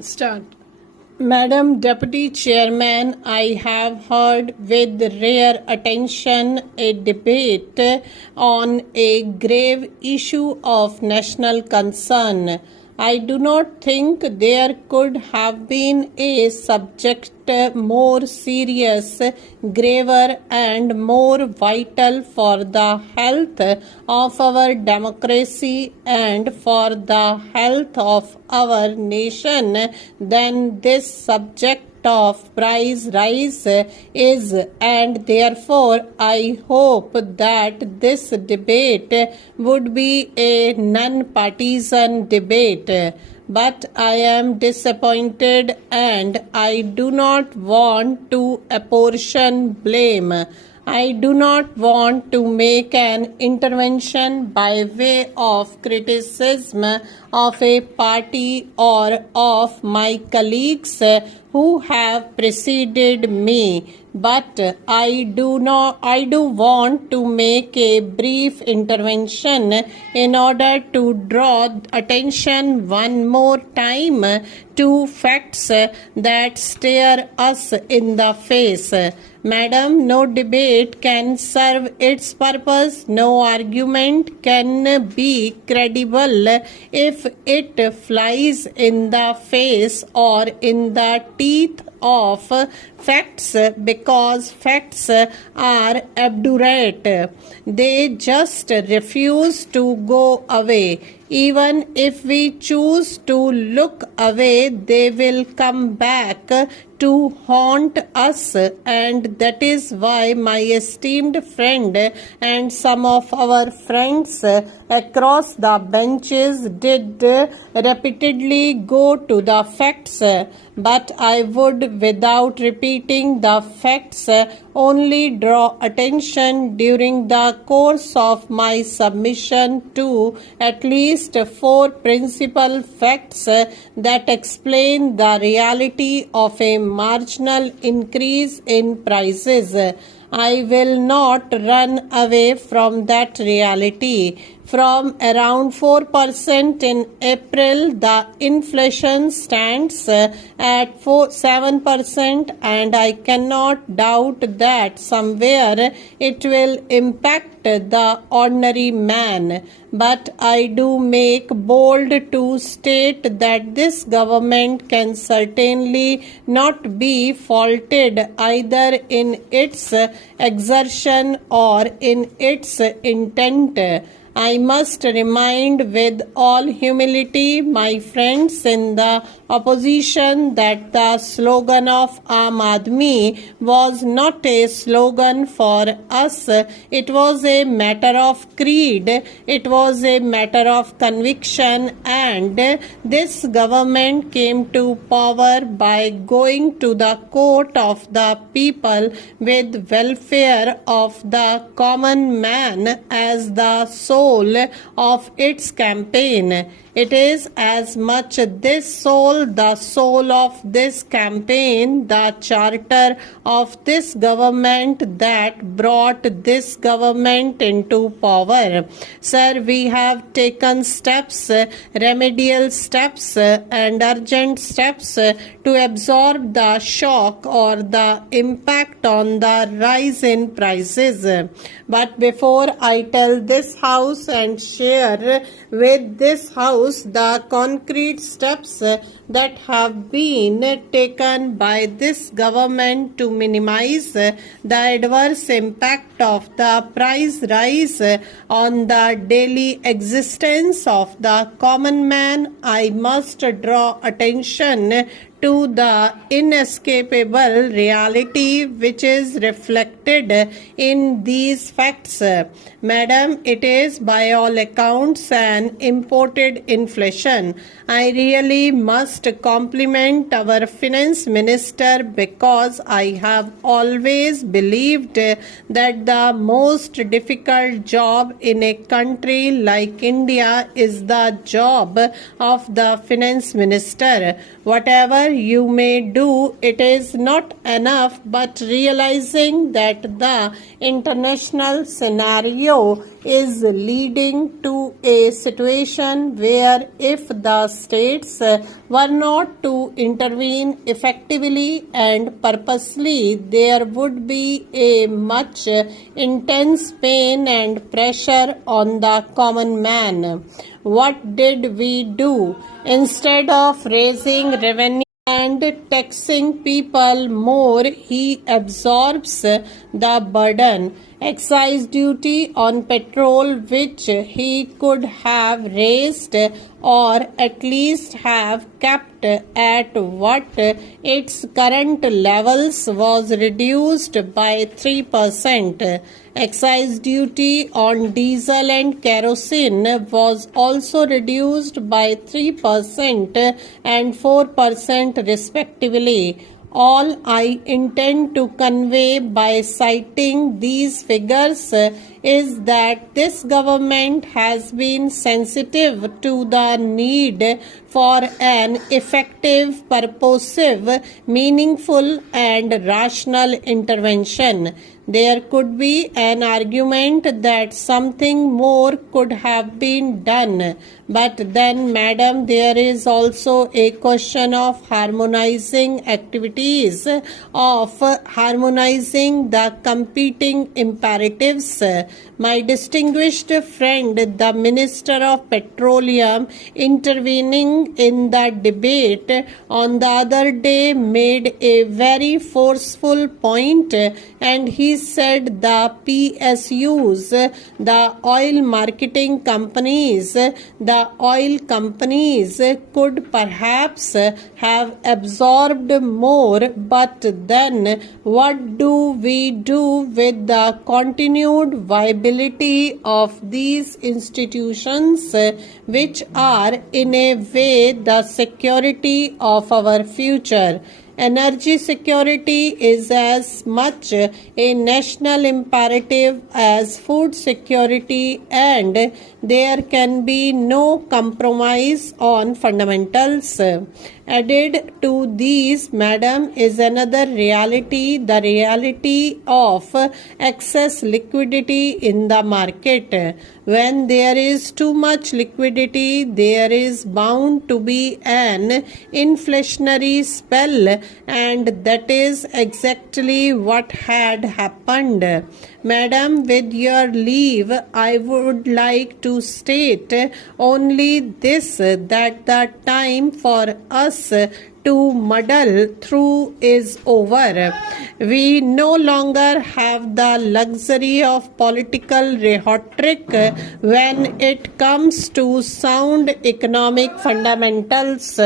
Start. Madam Deputy Chairman, I have heard with rare attention a debate on a grave issue of national concern. I do not think there could have been a subject more serious, graver, and more vital for the health of our democracy and for the health of our nation than this subject of price rise is, and therefore I hope that this debate would be a non-partisan debate. But I am disappointed and I do not want to apportion blame. I do not want to make an intervention by way of criticism of a party or of my colleagues who have preceded me, but I do want to make a brief intervention in order to draw attention one more time to facts that stare us in the face. Madam, no debate can serve its purpose, no argument can be credible if it flies in the face or in the teeth of facts, because facts are obdurate. They just refuse to go away. Even if we choose to look away, they will come back to haunt us, and that is why my esteemed friend and some of our friends across the benches did repeatedly go to the facts. But I would, without repeating the facts, only draw attention during the course of my submission to at least 4 principal facts that explain the reality of a marginal increase in prices. I will not run away from that reality. From around 4% in April, the inflation stands at 7%, and I cannot doubt that somewhere it will impact the ordinary man. But I do make bold to state that this government can certainly not be faulted either in its exertion or in its intent. I must remind with all humility my friends in the opposition that the slogan of Aam Aadmi was not a slogan for us. It was a matter of creed. It was a matter of conviction, and this government came to power by going to the court of the people with welfare of the common man as the soul of its campaign. It is as much this soul, the soul of this campaign, the charter of this government that brought this government into power. Sir, we have taken steps, remedial steps and urgent steps to absorb the shock or the impact on the rise in prices. But before I tell this house and share with this house the concrete steps that have been taken by this government to minimize the adverse impact of the price rise on the daily existence of the common man, I must draw attention to the inescapable reality which is reflected in these facts. Madam, it is by all accounts an imported inflation. I really must compliment our finance minister because I have always believed that the most difficult job in a country like India is the job of the finance minister. Whatever you may do, it is not enough, but realizing that the international scenario is leading to a situation where if the states were not to intervene effectively and purposely, there would be a much intense pain and pressure on the common man. What did we do? Instead of raising revenue and taxing people more, he absorbs the burden. Excise duty on petrol, which he could have raised or at least have kept at what its current levels, was reduced by 3%. Excise duty on diesel and kerosene was also reduced by 3% and 4% respectively. All I intend to convey by citing these figures is that this government has been sensitive to the need for an effective, purposive, meaningful, and rational intervention. There could be an argument that something more could have been done. But then, madam, there is also a question of harmonizing activities, of harmonizing the competing imperatives. My distinguished friend, the Minister of Petroleum, intervening in the debate on the other day, made a very forceful point, and he said the PSUs, the oil marketing companies, the oil companies could perhaps have absorbed more, but then what do we do with the continued viability of these institutions, which are in a way the security of our future? Energy security is as much a national imperative as food security, and there can be no compromise on fundamentals. Added to these, madam, is another reality, the reality of excess liquidity in the market. When there is too much liquidity, there is bound to be an inflationary spell, and that is exactly what had happened. Madam, with your leave, I would like to state only this, that the time for us to muddle through is over. We no longer have the luxury of political rhetoric when it comes to sound economic fundamentals.